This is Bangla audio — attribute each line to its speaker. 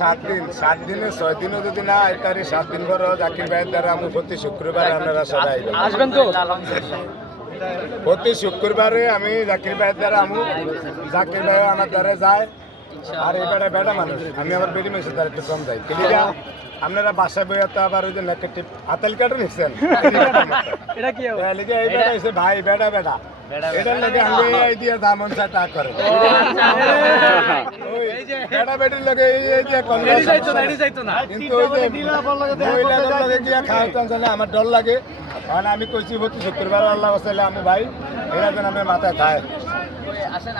Speaker 1: সাত দিন সাত দিনে ছয় দিনও যদি না তাহলে সাত দিন পর জাকির ভাইয়ের দ্বারা আমি প্রতি শুক্রবার আপনারা সবাই আইবেন।
Speaker 2: আসবেন তো?
Speaker 1: প্রতি শুক্রবারে আমি জাকির ভাইয়ের দ্বারা আমু জাকির ভাই আমার দ্বারা যায়। আর এবারে বেটা মানুষ আমি আবার বেরি মেসের দ্বারা একটু কম যাই। কেলিগা আপনারা বাসায় বইয়া তো আবার ওই যে আতেল কাটা নিচ্ছেন।
Speaker 2: এটা কি হবে?
Speaker 1: এই বেটা এসে ভাই বেটা বেটা এটার লেগে আমি এই দিয়ে দামন চা তা করে। বেটা বেটির লগে এই এই দিয়ে
Speaker 2: এড়ি যাইতো না,
Speaker 1: conversation।
Speaker 2: এড়ি যাইতো না।
Speaker 1: কিন্তু ওই যে মহিলাদের লগে গিয়া খাওয়াতাম তাহলে আমার ডর লাগে। কারণ আমি কইছি শুক্রবার আল্লাহ আমি ভাই এরা যেন আমার মাথায় খায়
Speaker 3: আসেন,